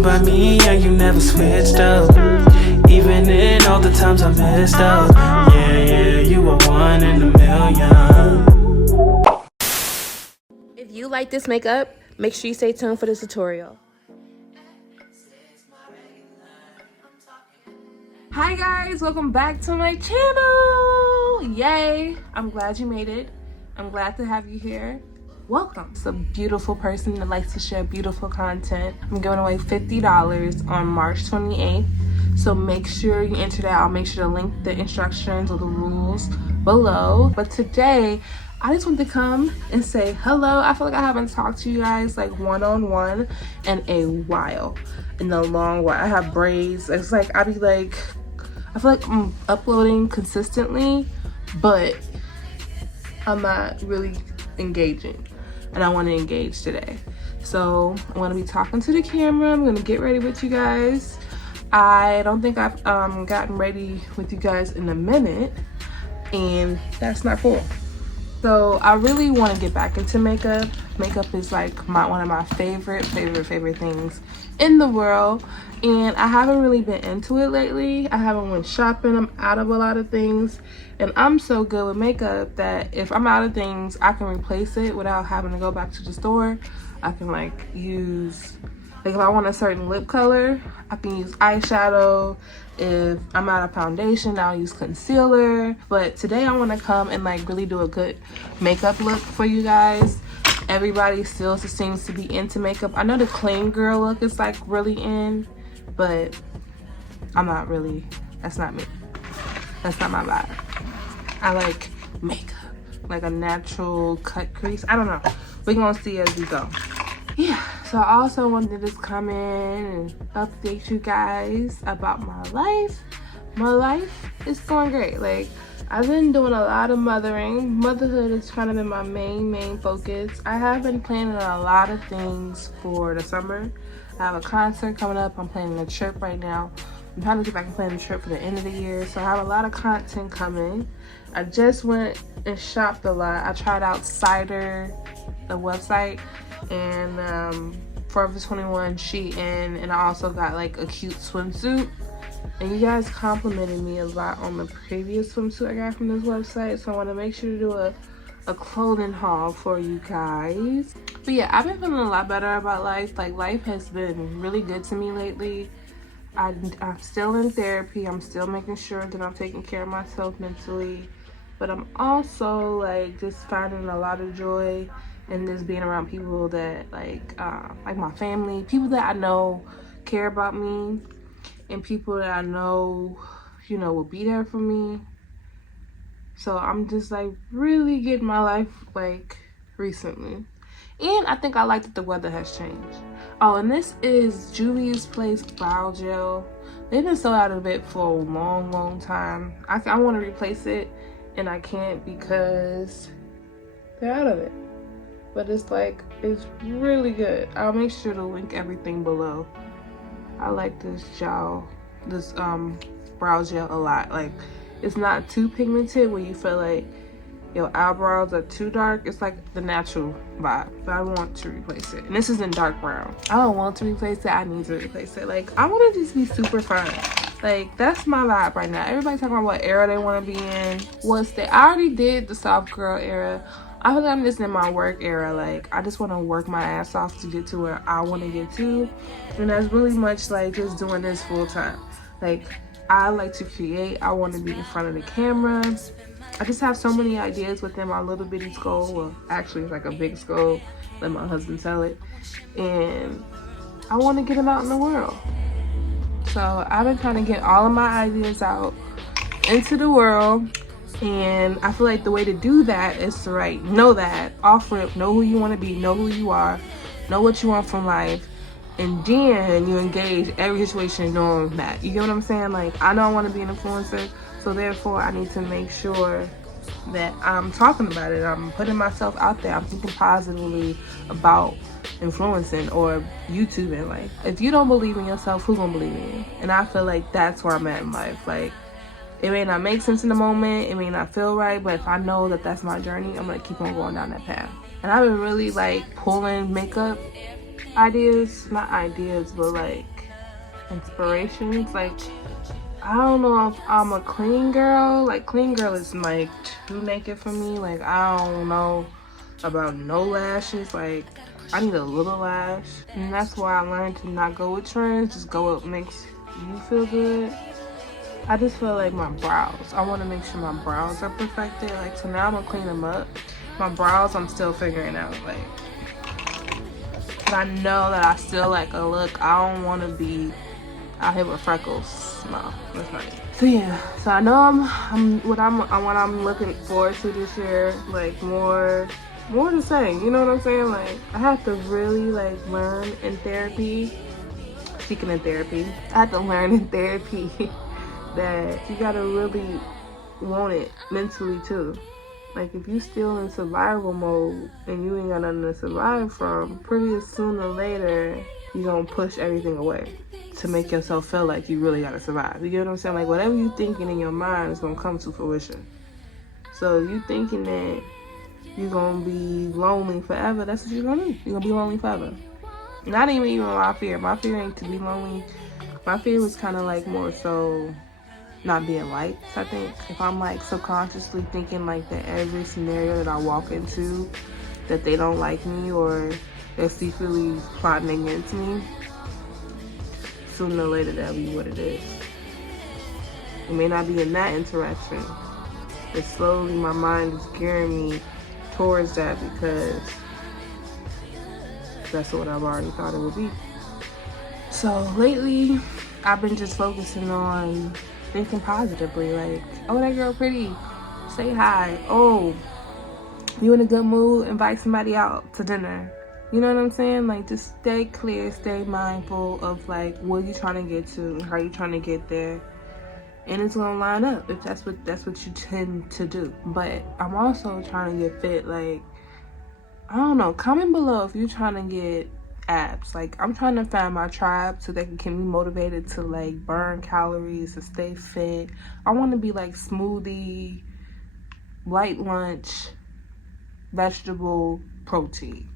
stood by me, yeah, you never switched up. Even in all the times I messed up. Yeah, yeah, you were one in a million. If you like this makeup, make sure you stay tuned for this tutorial. Hi guys, welcome back to my channel. Yay, I'm glad you made it. I'm glad to have you here. Welcome. It's a beautiful person that likes to share beautiful content. I'm giving away $50 on March 28th. So make sure you enter that. I'll make sure to link the instructions or the rules below. But today, I just want to come and say hello. I feel like I haven't talked to you guys like one-on-one in a while. In a long while. I have braids. It's like, I feel like I'm uploading consistently, but I'm not really engaging. And I want to engage today. So I'm going to be talking to the camera. I'm going to get ready with you guys. I don't think I've gotten ready with you guys in a minute, and that's not cool. So I really want to get back into makeup. Makeup is like one of my favorite things in the world, and I haven't really been into it lately. I haven't went shopping. I'm out of a lot of things, and I'm so good with makeup that if I'm out of things, I can replace it without having to go back to the store. I can like use, like if I want a certain lip color, I can use eyeshadow. If I'm out of foundation, I'll use concealer. But today I want to come and like really do a good makeup look for you guys. Everybody still seems to be into makeup. I know the clean girl look is like really in, but I'm not really, that's not me. That's not my vibe. I like makeup, like a natural cut crease. I don't know. We're gonna see as we go. Yeah, so I also wanted to just come in and update you guys about my life. My life is going great. Like, I've been doing a lot of mothering. Motherhood has kind of been my main focus. I have been planning a lot of things for the summer. I have a concert coming up. I'm planning a trip right now. I'm trying to see if I can plan a trip for the end of the year. So I have a lot of content coming. I just went and shopped a lot. I tried out Cider, the website, and Forever 21 Shein, and I also got like a cute swimsuit. And you guys complimented me a lot on the previous swimsuit I got from this website, so I want to make sure to do a clothing haul for you guys. But yeah, I've been feeling a lot better about life. Like, life has been really good to me lately. I'm still in therapy. I'm still making sure that I'm taking care of myself mentally, but I'm also like just finding a lot of joy in just being around people that like my family, people that I know care about me, and people that I know, you know, will be there for me. So I'm just like really getting my life like recently. And I think I like that the weather has changed. Oh, and this is Juvia's Place Brow Gel. They've been sold out of it for a long time. I want to replace it, and I can't because they're out of it. But it's like, it's really good. I'll make sure to link everything below. I like this gel, this brow gel a lot. Like, it's not too pigmented where you feel like your eyebrows are too dark. It's like the natural vibe, but I want to replace it. And this is in dark brown. I don't want to replace it, I need to replace it. Like, I want to just be super fine. Like, that's my vibe right now. Everybody talking about what era they want to be in. I already did the soft girl era. I feel like I'm just in my work era. Like, I just want to work my ass off to get to where I want to get to. And that's really much like just doing this full time. Like, I like to create. I want to be in front of the camera. I just have so many ideas within my little bitty skull. Well, actually, it's like a big skull. Let my husband tell it. And I want to get them out in the world. So I've been trying to get all of my ideas out into the world. And I feel like the way to do that is to know that, off rip, know who you want to be, know who you are, know what you want from life, and then you engage every situation knowing that. You get what I'm saying? Like, I know I want to be an influencer, so therefore I need to make sure that I'm talking about it. I'm putting myself out there. I'm thinking positively about influencing or YouTubing. Like, if you don't believe in yourself, who's gonna believe in you? And I feel like that's where I'm at in life. Like, it may not make sense in the moment, it may not feel right, but if I know that that's my journey, I'm gonna keep on going down that path. And I've been really like pulling makeup ideas, not ideas, but like inspirations. Like, I don't know if I'm a clean girl. Like, clean girl is like too naked for me. Like, I don't know about no lashes. Like, I need a little lash, and that's why I learned to not go with trends. Just go what makes you feel good. I just feel like my brows, I want to make sure my brows are perfected. Like, so now I'm gonna clean them up. My brows, I'm still figuring out. Like, but I know that I still like a look. I don't want to be out here with freckles. No, that's not it. So yeah, so I know what I'm looking forward to this year. Like, more to say, you know what I'm saying? Like, I have to really like learn in therapy. Speaking of therapy, I have to learn in therapy that you gotta really want it mentally too. Like, if you still in survival mode and you ain't got nothing to survive from, pretty sooner or later you gonna push everything away to make yourself feel like you really gotta survive. You get what I'm saying? Like, whatever you thinking in your mind is gonna come to fruition. So if you thinking that you're gonna be lonely forever, that's what you're gonna do. You're gonna be lonely forever. Not even my fear. My fear ain't to be lonely. My fear was kind of like more so not being liked, I think. If I'm like subconsciously thinking like that every scenario that I walk into, that they don't like me or they're secretly plotting against me, sooner or later that'll be what it is. It may not be in that interaction, but slowly my mind is gearing me towards that because that's what I've already thought it would be. So lately, I've been just focusing on thinking positively. Like, oh, that girl pretty, say hi. Oh, you in a good mood, invite somebody out to dinner. You know what I'm saying? Like, just stay clear, stay mindful of like what you trying to get to, how you trying to get there, and it's gonna line up if that's what you tend to do. But I'm also trying to get fit. Like, I don't know, comment below if you're trying to get abs. Like, I'm trying to find my tribe so they can keep me motivated to like burn calories, to stay fit. I want to be like smoothie, light lunch, vegetable, protein.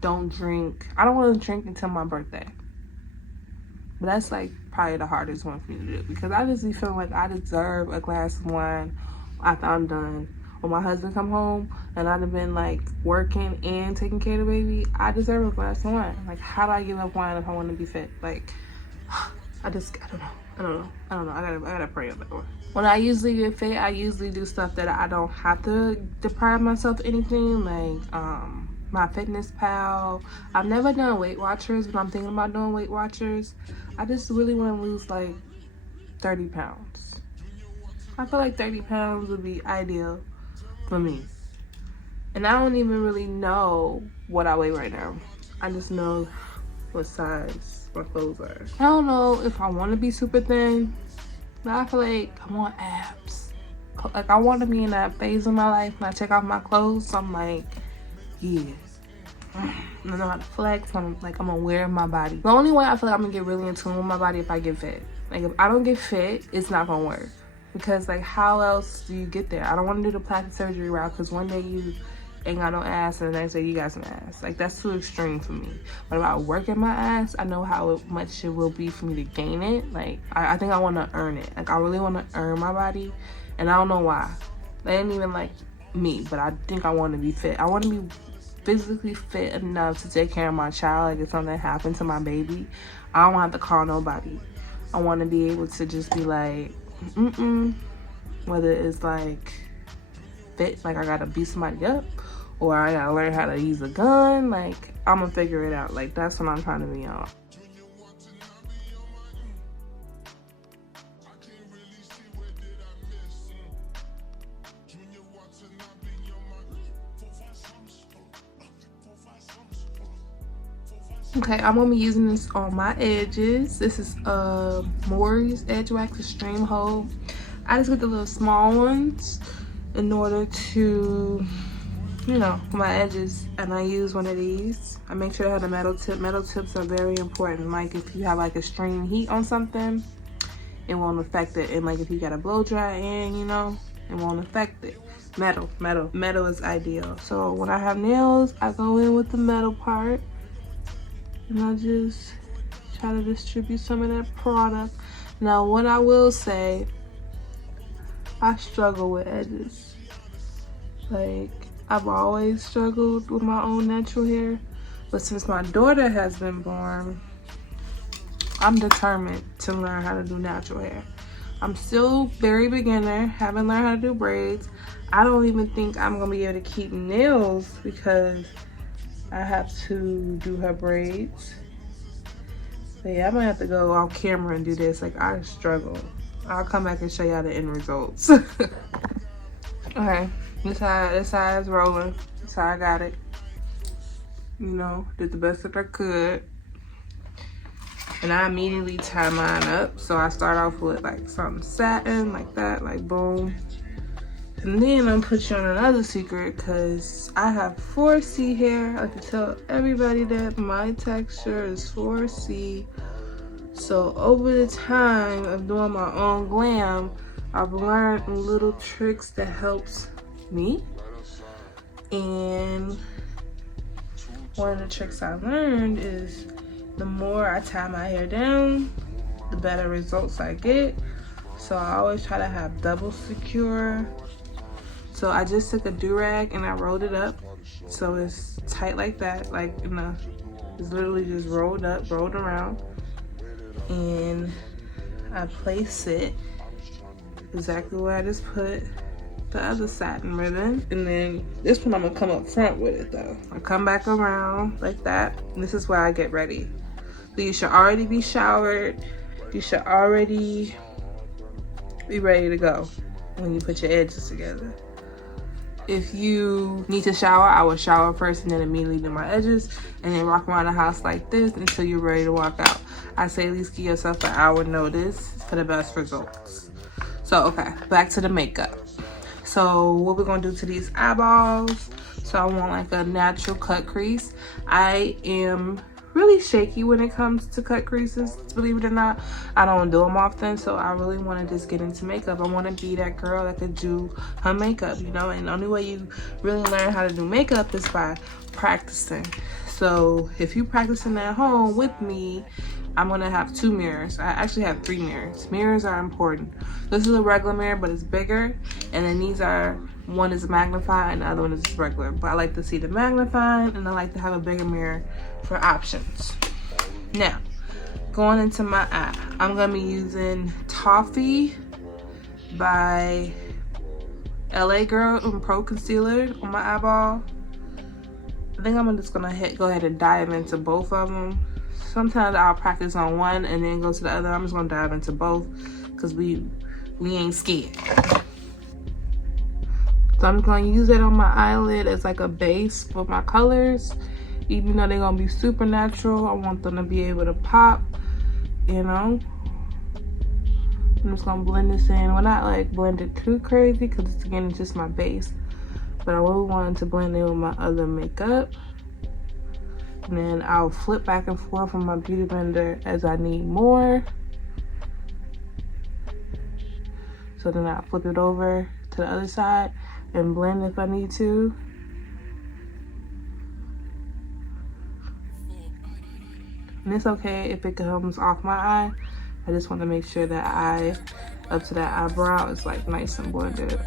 Don't drink. I don't want to drink until my birthday. But that's like probably the hardest one for me to do because I just be feeling like I deserve a glass of wine after I'm done. When my husband come home and I'd have been like working and taking care of the baby, I deserve a glass of wine. Like, how do I give up wine if I want to be fit? Like, I don't know. I gotta pray on that one. When I usually get fit, I usually do stuff that I don't have to deprive myself of anything. Like, my fitness pal. I've never done Weight Watchers, but I'm thinking about doing Weight Watchers. I just really want to lose like 30 pounds. I feel like 30 pounds would be ideal for me. And I don't even really know what I weigh right now. I just know what size my clothes are. I don't know if I want to be super thin, but I feel like I want abs. Like, I want to be in that phase of my life when I take off my clothes, I'm like, yeah, I know how to flex. I'm gonna wear my body. The only way I feel like I'm gonna get really in tune with my body if I get fit. Like, if I don't get fit, it's not gonna work. Because like, how else do you get there? I don't want to do the plastic surgery route because one day you ain't got no ass and the next day you got some ass. Like, that's too extreme for me. But if I work in my ass, I know how much it will be for me to gain it. Like, I think I want to earn it. Like, I really want to earn my body, and I don't know why. They ain't even like me, but I think I want to be fit. I want to be physically fit enough to take care of my child. Like, if something happened to my baby, I don't have to call nobody. I want to be able to just be like, whether it's like fit, like I gotta beat somebody up, or I gotta learn how to use a gun. Like, I'm gonna figure it out. Like, that's what I'm trying to be on. Okay, I'm gonna be using this on my edges. This is Maury's Edge Wax Extreme Hold. I just get the little small ones in order to, you know, for my edges, and I use one of these. I make sure I have a metal tip. Metal tips are very important. Like, if you have like extreme heat on something, it won't affect it. And like, if you got a blow dry in, you know, it won't affect it. Metal is ideal. So when I have nails, I go in with the metal part. And I just try to distribute some of that product. Now, what I will say, I struggle with edges. Like, I've always struggled with my own natural hair, but since my daughter has been born, I'm determined to learn how to do natural hair. I'm still very beginner, haven't learned how to do braids. I don't even think I'm gonna be able to keep nails because I have to do her braids. But yeah, I'm gonna have to go off camera and do this. Like, I struggle. I'll come back and show y'all the end results. Okay, this how it's rolling. That's how I got it. You know, did the best that I could. And I immediately tie mine up. So I start off with like something satin, like that, like boom. And then I'm gonna put you on another secret because I have 4C hair. I like to tell everybody that my texture is 4C. So over the time of doing my own glam, I've learned little tricks that helps me. And one of the tricks I learned is the more I tie my hair down, the better results I get. So I always try to have double secure. So I just took a do-rag and I rolled it up. So it's tight like that, like it's literally just rolled up, rolled around. And I place it exactly where I just put the other satin ribbon. And then this one I'm gonna come up front with it though. I come back around like that. And this is where I get ready. So you should already be showered. You should already be ready to go when you put your edges together. If you need to shower, I would shower first and then immediately do my edges and then walk around the house like this until you're ready to walk out. I say at least give yourself an hour notice for the best results. So, okay, back to the makeup. So what we're gonna do to these eyeballs. So I want like a natural cut crease. I am really shaky when it comes to cut creases, believe it or not. I don't do them often, so I really want to just get into makeup. I want to be that girl that could do her makeup, you know. And the only way you really learn how to do makeup is by practicing. So if you're practicing at home with me, I'm gonna have 2 mirrors. I actually have 3 mirrors. Mirrors are important. This is a regular mirror, but it's bigger. And then these are, one is magnified and the other one is regular. But I like to see the magnifying and I like to have a bigger mirror for options. Now, going into my eye, I'm gonna be using Toffee by LA Girl Pro Concealer on my eyeball. I think I'm just gonna go ahead and dive into both of them. Sometimes I'll practice on one and then go to the other. I'm just gonna dive into both because we ain't scared. So I'm gonna use it on my eyelid as like a base for my colors. Even though they're gonna be super natural, I want them to be able to pop, you know. I'm just gonna blend this in. We're not like blend it too crazy because it's, again, it's just my base. But I really wanted to blend in with my other makeup. And then I'll flip back and forth on my beauty blender as I need more. So then I'll flip it over to the other side and blend if I need to. And it's okay if it comes off my eye. I just want to make sure that eye up to that eyebrow is like nice and blended.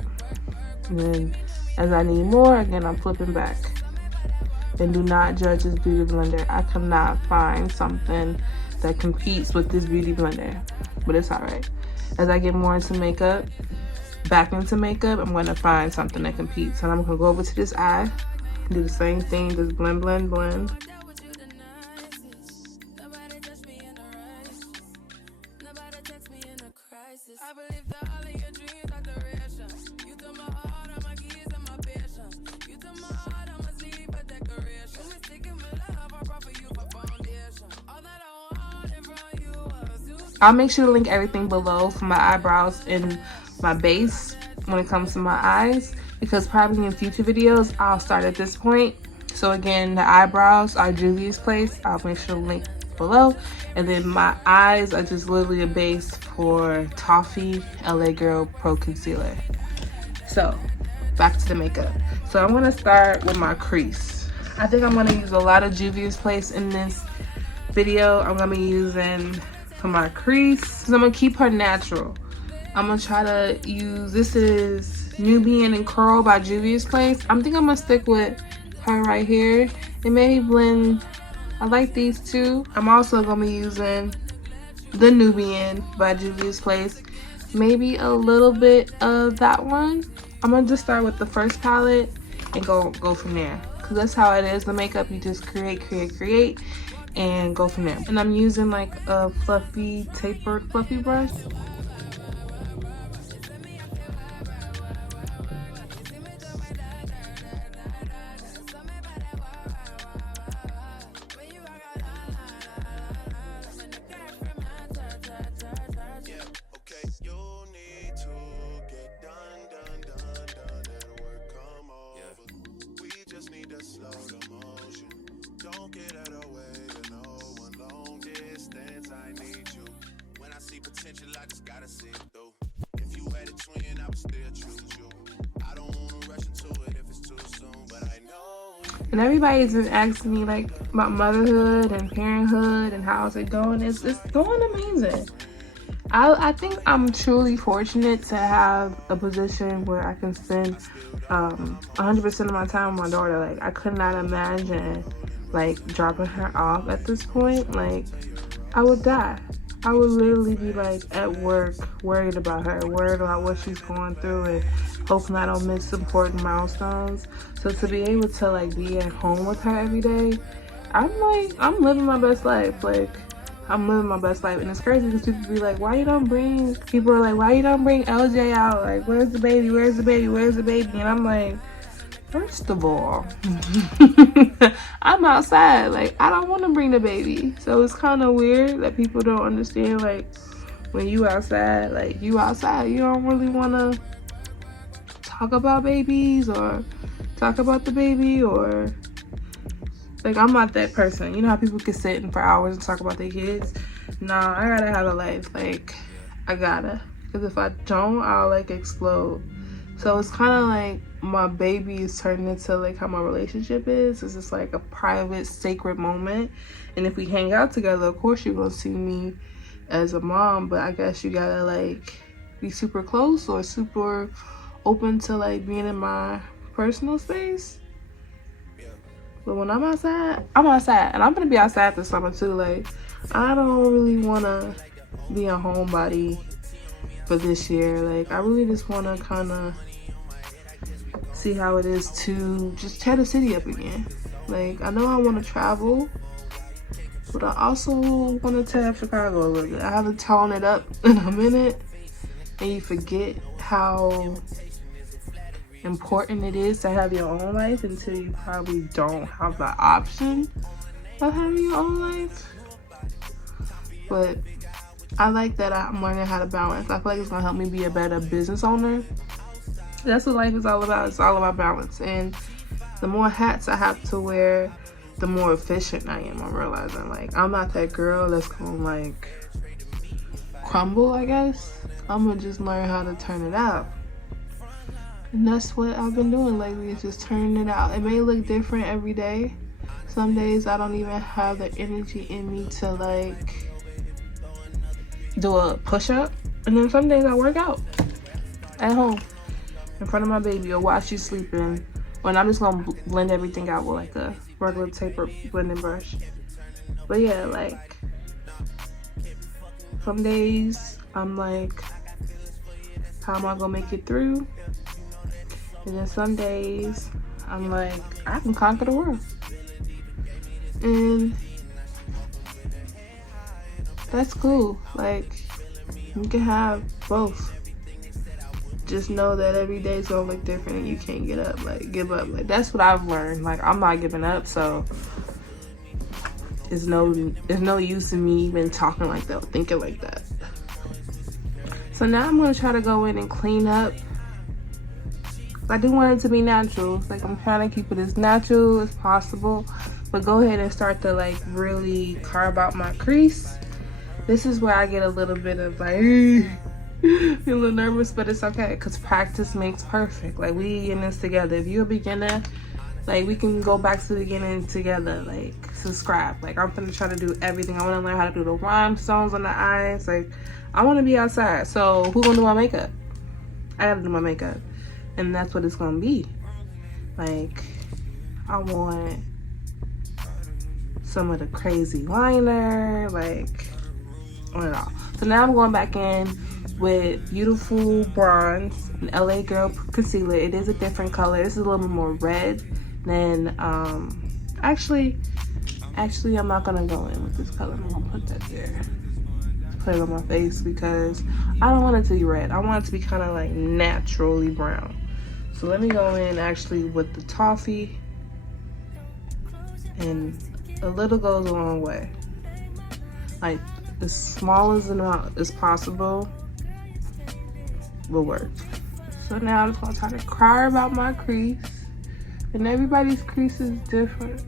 And then as I need more, again, I'm flipping back. And do not judge this beauty blender. I cannot find something that competes with this beauty blender, but it's all right. As I get more into makeup, back into makeup, I'm gonna find something that competes. And I'm gonna go over to this eye, do the same thing, just blend, blend, blend. I'll make sure to link everything below for my eyebrows and my base when it comes to my eyes, because probably in future videos I'll start at this point. So again, the eyebrows are Juvia's place. I'll make sure to link below. And then my eyes are just literally a base for Toffee LA Girl Pro Concealer. So back to the makeup. So I'm gonna start with my crease. I think I'm gonna use a lot of Juvia's place in this video, I'm gonna be using for my crease. So I'm gonna keep her natural. I'm gonna try to use, this is Nubian and Curl by Juvia's Place. I think I'm gonna stick with her right here. And maybe blend, I like these two. I'm also gonna be using the Nubian by Juvia's Place. Maybe a little bit of that one. I'm gonna just start with the first palette and go from there. Cause that's how it is, the makeup, you just create, and go from there. And I'm using like a fluffy, tapered fluffy brush. And everybody's been asking me like about motherhood and parenthood and how's it going. It's going amazing. I think I'm truly fortunate to have a position where I can spend 100% of my time with my daughter. Like, I could not imagine like dropping her off at this point. Like, I would die. I would literally be like at work worried about her, worried about what she's going through, and hoping I don't miss important milestones. So to be able to like be at home with her every day, I'm living my best life. Like, I'm living my best life. And it's crazy because people be like, why you don't bring LJ out? Like, where's the baby? Where's the baby? Where's the baby? And I'm like, first of all, I'm outside. Like, I don't want to bring the baby. So it's kind of weird that people don't understand, like, when you outside, like, you outside. You don't really want to talk about babies or talk about the baby, or like, I'm not that person. You know how people can sit for hours and talk about their kids? Nah, I gotta have a life. Like, I gotta. Because if I don't, I'll like explode. So it's kind of like my baby is turning into like how my relationship is. It's just like a private, sacred moment. And if we hang out together, of course you're gonna see me as a mom, but I guess you gotta like be super close or super open to like being in my personal space. But when I'm outside, I'm outside. And I'm gonna be outside this summer too. Like, I don't really wanna be a homebody for this year. Like, I really just wanna kinda see how it is to just tear the city up again. Like, I know I wanna travel, but I also wanna tear up Chicago a little bit. I haven't torn it up in a minute, and you forget how important it is to have your own life until you probably don't have the option of having your own life. But I like that I'm learning how to balance. I feel like it's gonna help me be a better business owner. That's what life is all about. It's all about balance. And the more hats I have to wear, the more efficient I am. I'm realizing, like, I'm not that girl that's gonna like crumble, I guess. I'm gonna just learn how to turn it out. And that's what I've been doing lately, is just turning it out. It may look different every day. Some days I don't even have the energy in me to like do a push-up. And then some days I work out at home in front of my baby or while she's sleeping. When I'm just gonna blend everything out with like a regular taper blending brush. But yeah, like, some days I'm like, how am I gonna make it through? And then some days I'm like, I can conquer the world. And that's cool. Like, you can have both. Just know that every day is gonna look different and you can't give up. Like, that's what I've learned. Like, I'm not giving up, so there's no use in me even talking like that or thinking like that. So now I'm gonna try to go in and clean up. I do want it to be natural. Like, I'm trying to keep it as natural as possible, but go ahead and start to like really carve out my crease. This is where I get a little bit of like feel a little nervous, but it's okay because practice makes perfect. Like, we in this together. If you're a beginner, Like, we can go back to the beginning together. Like, subscribe. Like, I'm gonna try to do everything. I want to learn how to do the rhinestones on the eyes. Like, I want to be outside. So who gonna do my makeup? I gotta do my makeup, and that's what it's gonna be. Like, I want some of the crazy liner, like, on it all. So now I'm going back in with Beautiful Bronze and LA Girl Concealer. It is a different color. This is a little bit more red than, actually, I'm not gonna go in with this color. I'm gonna put that there. Put it on my face because I don't want it to be red. I want it to be kind of like naturally brown. So let me go in actually with the toffee, and a little goes a long way. Like, as small as amount as possible will work. So now I'm just gonna try to cry about my crease, and everybody's crease is different.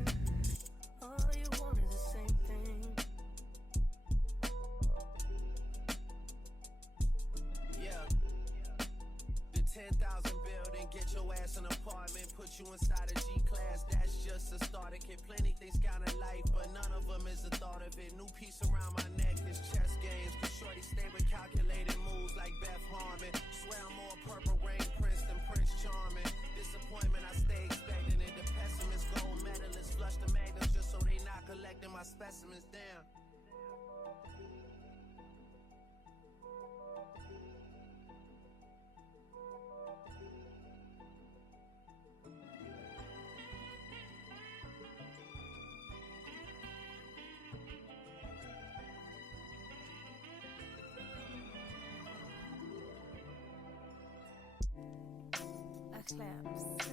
Claps.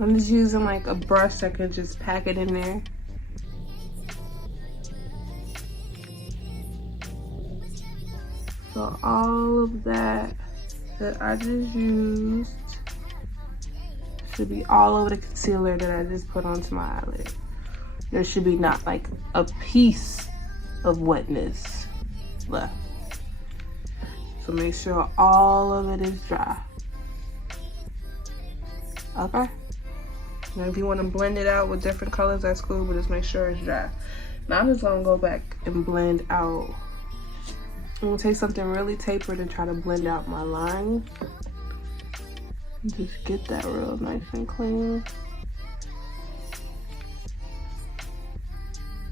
I'm just using like a brush that could just pack it in there. So all of that I just used should be all over the concealer that I just put onto my eyelid. There should be not like a piece of wetness left. So make sure all of it is dry. Okay? Now if you want to blend it out with different colors, that's cool, but just make sure it's dry. Now I'm just gonna go back and blend out. I'm gonna take something really tapered and try to blend out my line. Just get that real nice and clean.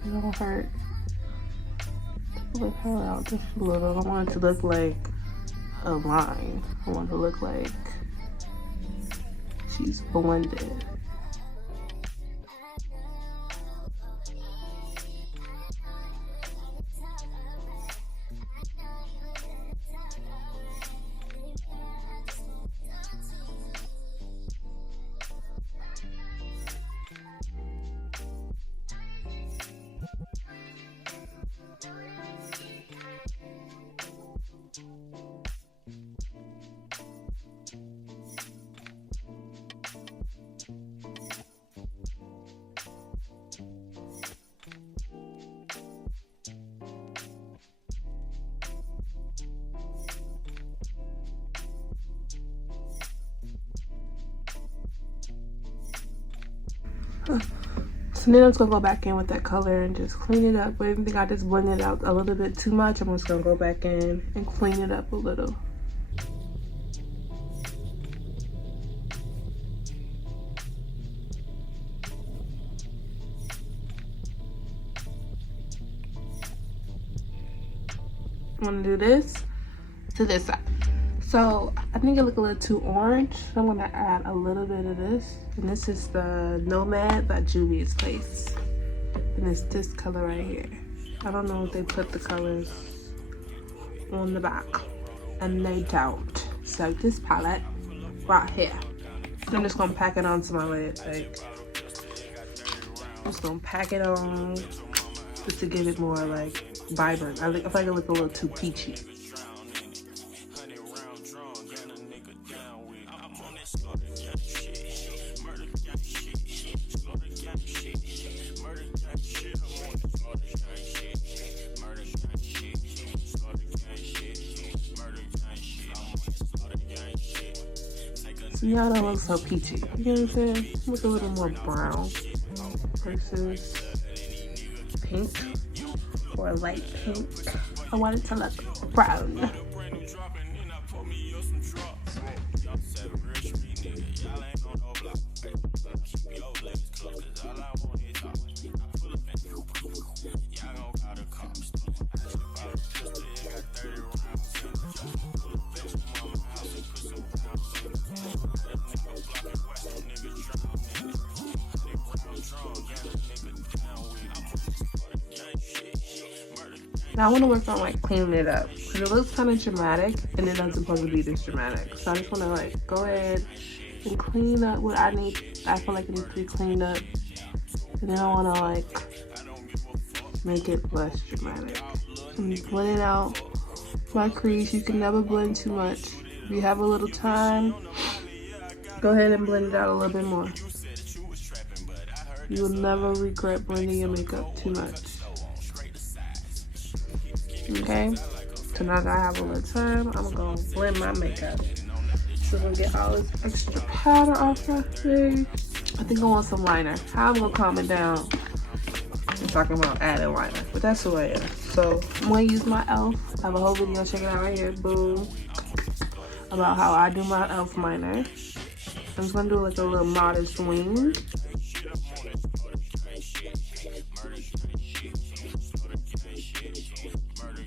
It don't hurt. Pull her out just a little. I want it to look like a line. I want it to look like she's blended. So then I'm just gonna go back in with that color and just clean it up. But I think I just blended it out a little bit too much. I'm just gonna go back in and clean it up a little. I'm gonna do this to this side. So I think it look a little too orange, so I'm gonna add a little bit of this. And this is the Nomad by Juvia's Place. And it's this color right here. I don't know if they put the colors on the back, and they don't. So this palette right here, I'm just gonna pack it onto my lid. Like, I'm just gonna pack it on just to give it more like vibrant. I feel like it look a little too peachy. So y'all don't look so peachy. You know what I'm saying? Look a little more brown versus pink or light pink. I want it to look brown. Now I want to work on like cleaning it up because it looks kind of dramatic and it doesn't supposed to be this dramatic. So I just want to like go ahead and clean up what I feel like it needs to be cleaned up, and then I want to like make it less dramatic. I'm blending out my crease. You can never blend too much. If you have a little time, go ahead and blend it out a little bit more. You will never regret blending your makeup too much. Okay, so now that I have a little time, I'm gonna blend my makeup. So I'm gonna get all this extra powder off my face. I think I want some liner. How I'm gonna calm it down? I'm talking about adding liner, but that's who I am. So I'm gonna use my e.l.f. I have a whole video, check it out right here, boom, about how I do my e.l.f. liner. I'm just gonna do like a little modest wing.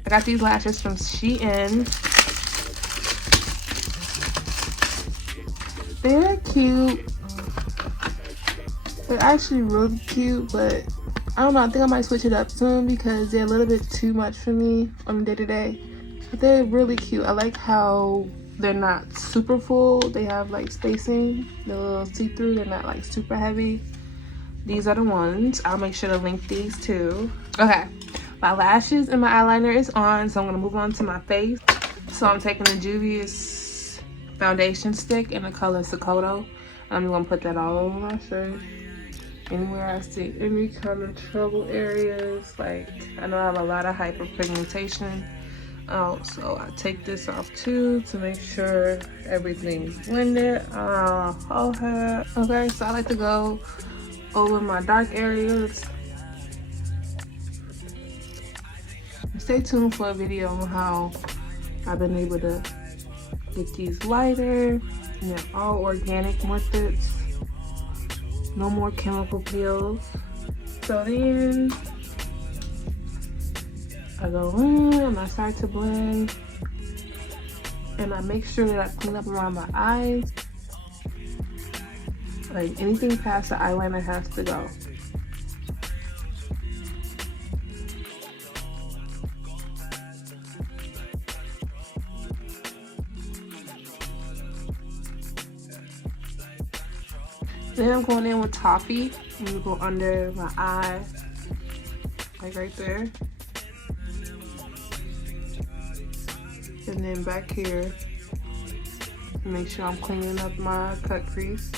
I got these lashes from Shein. They're cute. They're actually really cute, but I don't know. I think I might switch it up soon because they're a little bit too much for me on the day-to-day. But they're really cute. I like how they're not super full. They have like spacing. They're a little see-through. They're not like super heavy. These are the ones. I'll make sure to link these too. Okay. My lashes and my eyeliner is on, so I'm gonna move on to my face. So I'm taking the Juvia's foundation stick in the color Sculpt. I'm gonna put that all over my shirt. Anywhere I see any kind of trouble areas, like I know I have a lot of hyperpigmentation. So I take this off too to make sure everything's blended. Okay, so I like to go over my dark areas. Stay tuned for a video on how I've been able to get these lighter, and they're all organic methods. No more chemical peels. So then I go in and I start to blend, and I make sure that I clean up around my eyes. Like anything past the eyeliner has to go. Then I'm going in with Toffee. I'm gonna go under my eye, like right there. And then back here, make sure I'm cleaning up my cut crease.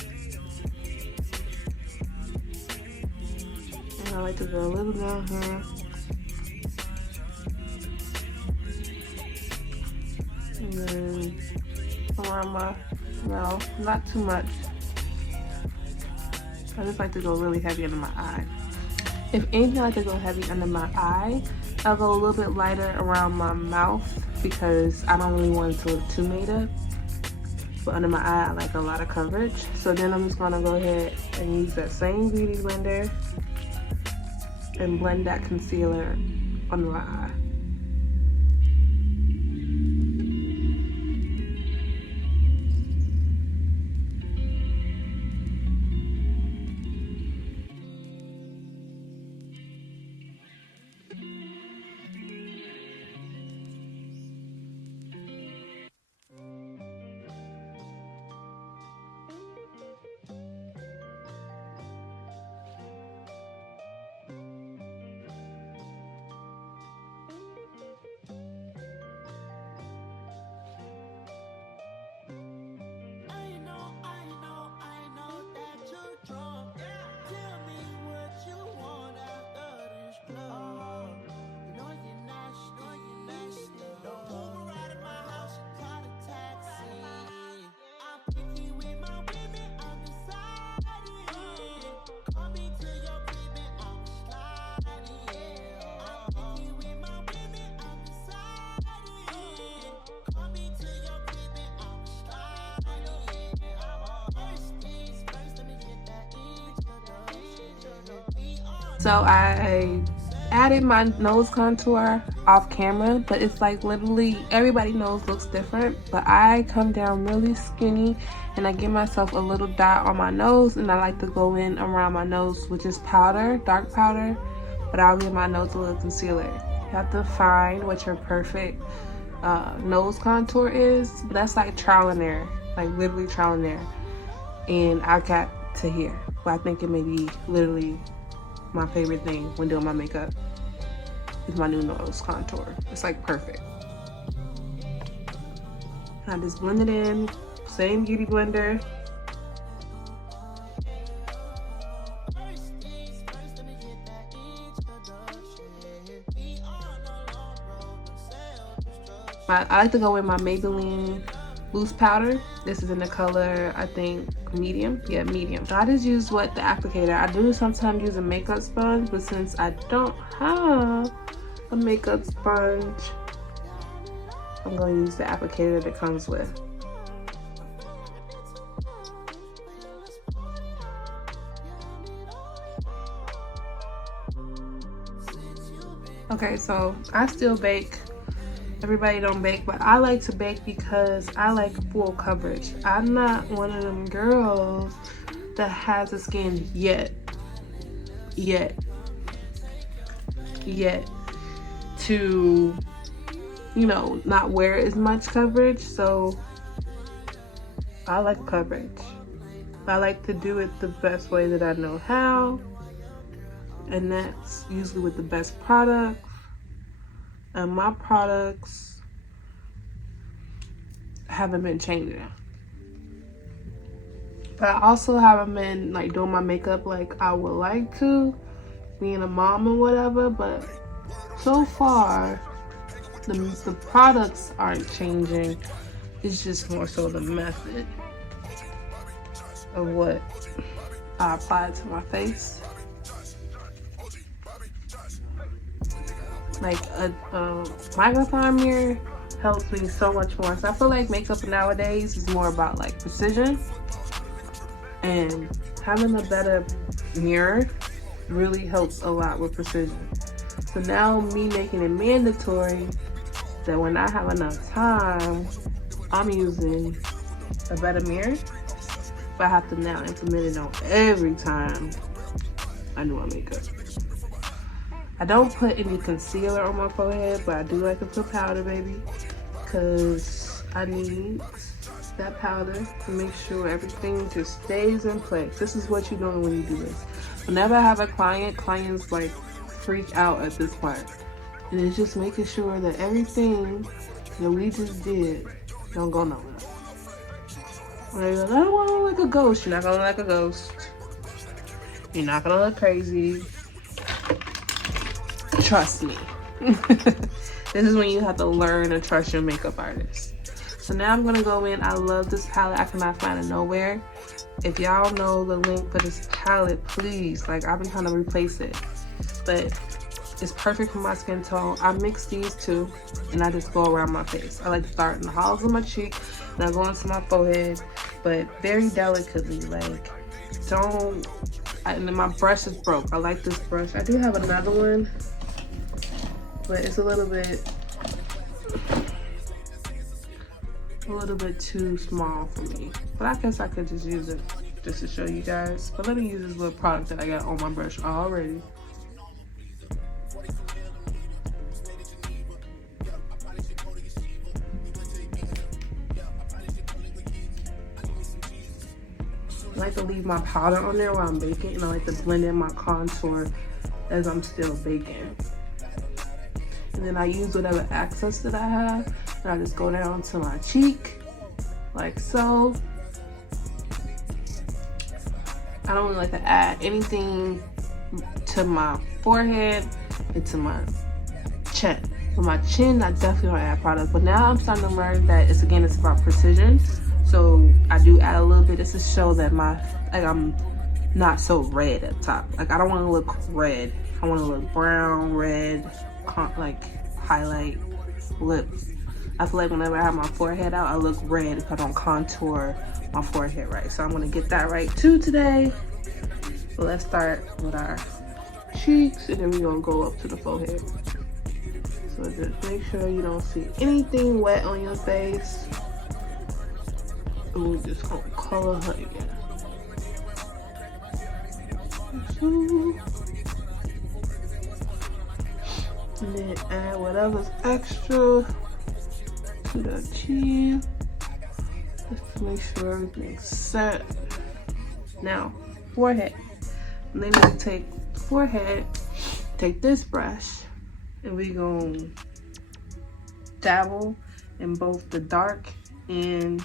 And I like to go a little down here. And then around my mouth, not too much. I just like to go really heavy under my eye. If anything, I like to go heavy under my eye. I'll go a little bit lighter around my mouth because I don't really want it to look too made up. But under my eye, I like a lot of coverage. So then I'm just gonna go ahead and use that same beauty blender and blend that concealer under my eye. So I added my nose contour off camera, but it's like literally everybody nose looks different, but I come down really skinny and I give myself a little dot on my nose, and I like to go in around my nose with just powder, dark powder, but I'll give my nose a little concealer. You have to find what your perfect nose contour is, but that's like trial and error, like literally trial and error. And I got to here, but I think it may be literally my favorite thing when doing my makeup is my new nose contour. It's like perfect. I just blend it in, same beauty blender. I like to go with my Maybelline loose powder. This is in the color, I think, medium. Yeah, medium. So I just use the applicator. I do sometimes use a makeup sponge, but since I don't have a makeup sponge, I'm going to use the applicator that it comes with. Okay, so I still bake. Everybody don't bake, but I like to bake because I like full coverage. I'm not one of them girls that has a skin yet to, you know, not wear as much coverage. So I like coverage. I like to do it the best way that I know how, and that's usually with the best products. And my products haven't been changing. But I also haven't been like doing my makeup like I would like to, being a mom and whatever, but so far the products aren't changing. It's just more so the method of what I apply to my face. Like a magnifying mirror helps me so much more. So I feel like makeup nowadays is more about like precision, and having a better mirror really helps a lot with precision. So now me making it mandatory that when I have enough time, I'm using a better mirror, but I have to now implement it on every time I do my makeup. I don't put any concealer on my forehead, but I do like to put powder, baby, because I need that powder to make sure everything just stays in place. This is what you're doing when you do this. Whenever I have a client, clients like freak out at this part. And it's just making sure that everything that we just did don't go nowhere. When you're like, I don't want to look like a ghost, you're not going to look like a ghost. You're not going to look crazy. Trust me. This is when you have to learn to trust your makeup artist. So now I'm gonna go in. I love this palette. I cannot find it nowhere. If y'all know the link for this palette, please. Like, I've been trying to replace it, but it's perfect for my skin tone. I mix these two and I just go around my face. I like to start in the hollows of my cheek and I go into my forehead, but very delicately. Like, and then my brush is broke. I like this brush. I do have another one, but it's a little bit too small for me. But I guess I could just use it just to show you guys. But let me use this little product that I got on my brush already. I like to leave my powder on there while I'm baking, and I like to blend in my contour as I'm still baking. And then I use whatever access that I have, and I just go down to my cheek, like so. I don't really like to add anything to my forehead and to my chin. With my chin, I definitely don't add product, but now I'm starting to learn that it's about precision. So I do add a little bit just to show that I'm not so red at the top. Like, I don't want to look red. I want to look brown, red, like highlight lips. I feel like whenever I have my forehead out, I look red if I don't contour my forehead right. So I'm gonna get that right too today. So let's start with our cheeks, and then we're gonna go up to the forehead. So just make sure you don't see anything wet on your face. And we're just gonna color her again. And then add whatever's extra to the chin. Just to make sure everything's set. Now, forehead. And then we take forehead, take this brush, and we gonna dabble in both the dark and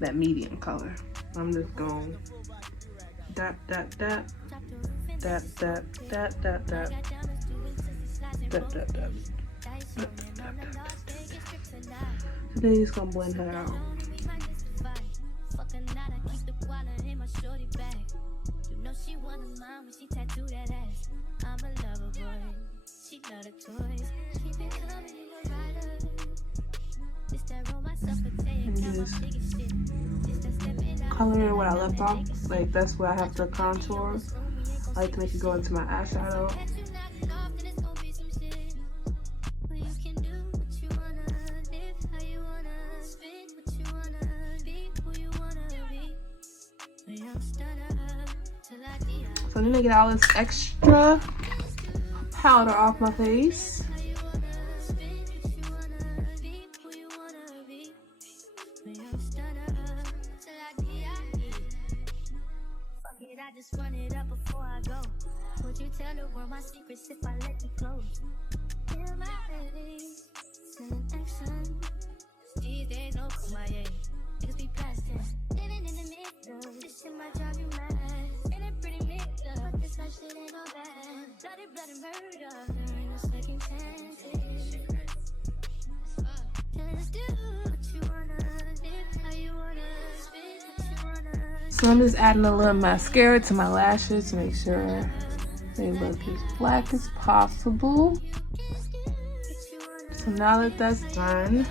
that medium color. I'm just gonna dap, dap, dap, dap, dap, dap, dap, dap, dap, dap, dap. So then he's gonna blend her out. And just color what I left off. Like that's where I have to contour. I like to make it go into my eyeshadow. So I'm gonna get all this extra powder off my face. I just run it up before I go. Would you tell the world my secrets if I let you close? In my face, sending action. These days no quiet. Niggas be blasting. Living in the middle. This shit might drive you mad. Ain't it pretty mixed up? But this life shit ain't no bad. Bloody, bloody murder. There ain't no second chances. Just do what you wanna, live how you wanna, spit what you wanna. So I'm just adding a little mascara to my lashes to make sure they look as black as possible. So now that that's done,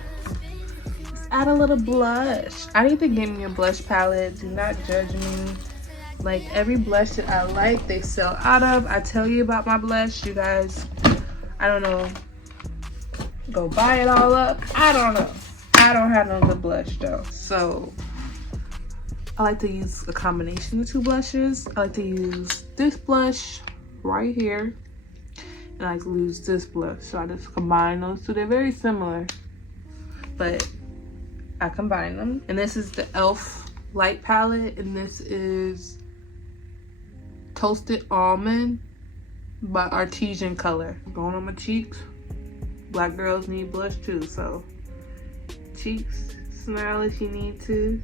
let's add a little blush. I need to get me a blush palette. Do not judge me. Like every blush that I like, they sell out of. I tell you about my blush. You guys, I don't know, go buy it all up. I don't know. I don't have no good blush though. So I like to use a combination of two blushes. I like to use this blush right here, and I like to use this blush. So I just combine those two. They're very similar, but I combine them. And this is the e.l.f. light palette, and this is Toasted Almond by Artesian Color. Going on my cheeks. Black girls need blush too, so cheeks, smile if you need to.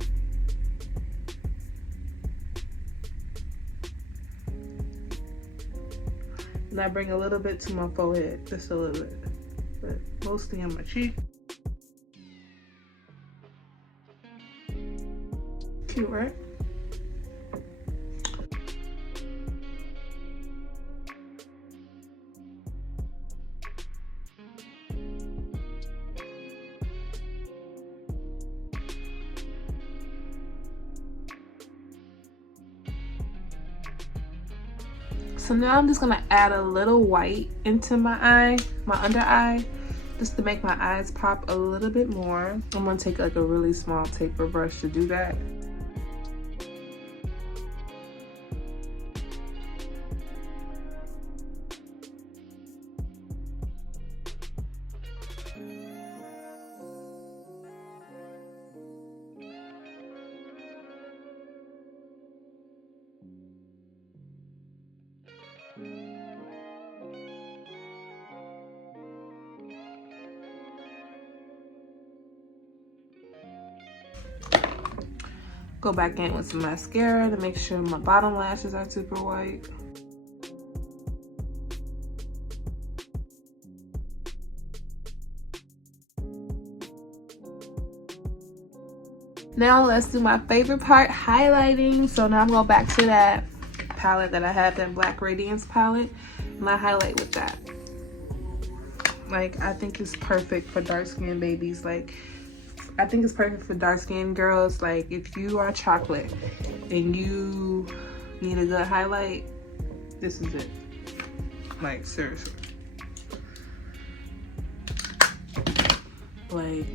And I bring a little bit to my forehead, just a little bit, but mostly on my cheek. Cute, right? So now I'm just gonna add a little white into my eye, my under eye, just to make my eyes pop a little bit more. I'm gonna take like a really small taper brush to do that. Go back in with some mascara to make sure my bottom lashes are super white. Now let's do my favorite part, highlighting. So now I'm going back to that palette that I had, that Black Radiance palette, and I highlight with that. Like, I think it's perfect for dark skinned babies. Like, I think it's perfect for dark skinned girls. Like, if you are chocolate and you need a good highlight, this is it. Like, seriously. Like,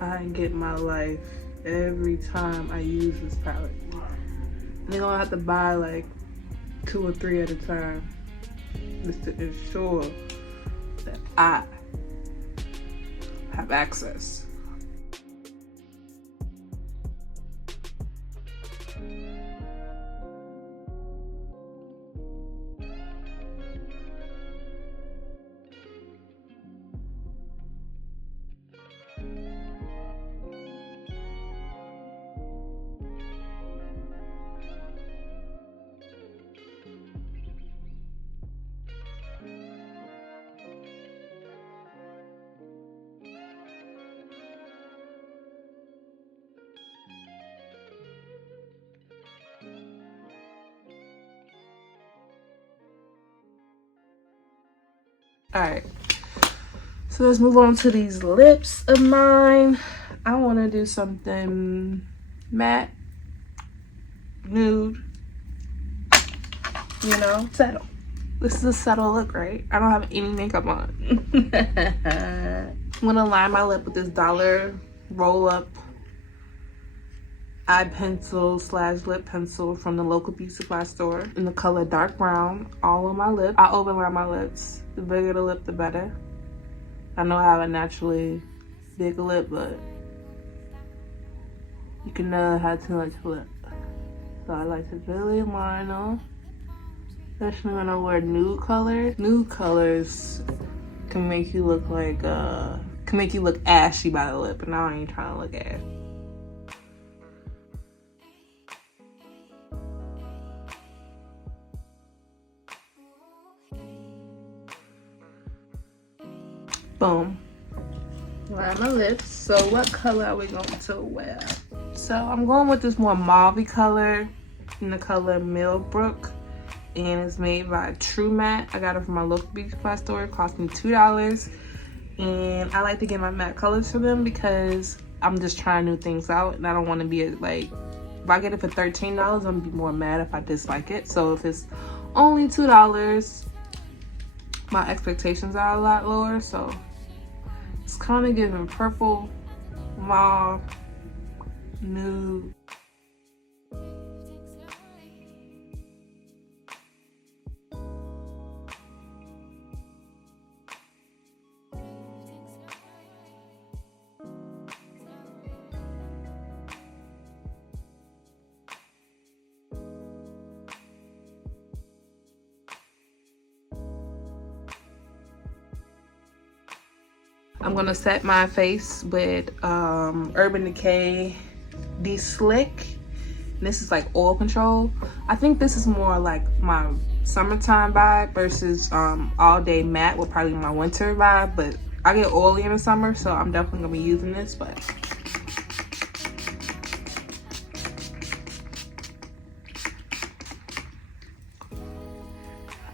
I get my life every time I use this palette. They're gonna have to buy like 2 or 3 at a time just to ensure that I have access. Alright, so let's move on to these lips of mine. I want to do something matte, nude, you know, settle. This is a subtle look, right? I don't have any makeup on. I'm gonna line my lip with this dollar roll up eye pencil / lip pencil from the local beauty supply store in the color dark brown, all on my lip. I overline my lips. The bigger the lip, the better. I know I have a naturally big lip, but you can never have too much lip. So I like to really line off, especially when I wear nude colors. Nude colors can make you look like, can make you look ashy by the lip, and I ain't trying to look ashy. Boom. Line my lips. So what color are we going to wear? So I'm going with this more mauve color in the color Millbrook, and it's made by True Matte. I got it from my local beauty supply store. It cost me $2, and I like to get my matte colors for them because I'm just trying new things out, and I don't want to be like, if I get it for $13, I'm gonna be more mad if I dislike it. So if it's only $2, my expectations are a lot lower. So it's kind of giving purple, mauve, nude. I'm gonna set my face with Urban Decay De-Slick. This is like oil control. I think this is more like my summertime vibe versus all day matte will probably be my winter vibe, but I get oily in the summer, so I'm definitely gonna be using this. But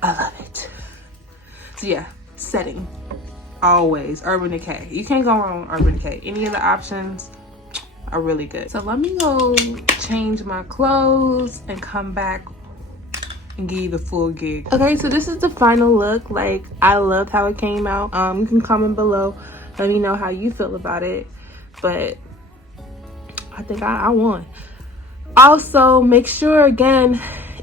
I love it. So yeah, setting. Always Urban Decay. You can't go wrong with Urban Decay. Any of the options are really good. So let me go change my clothes and come back and give you the full gig. Okay, so this is the final look. Like, I loved how it came out. You can comment below, let me know how you feel about it, but I think I won. Also, make sure, again,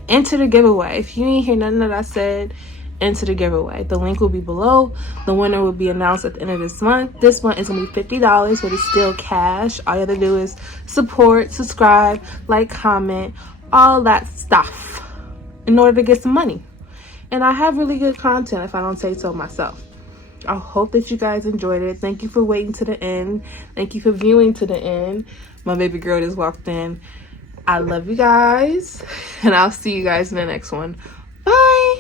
enter the giveaway. If you ain't hear nothing that I said, enter the giveaway. The link will be below. The winner will be announced at the end of this month. This one is gonna be $50, but it's still cash. All you have to do is support, subscribe, like, comment, all that stuff in order to get some money. And I have really good content, if I don't say so myself. I hope that you guys enjoyed it. Thank you for waiting to the end. Thank you for viewing to the end. My baby girl just walked in. I love you guys, and I'll see you guys in the next one. Bye.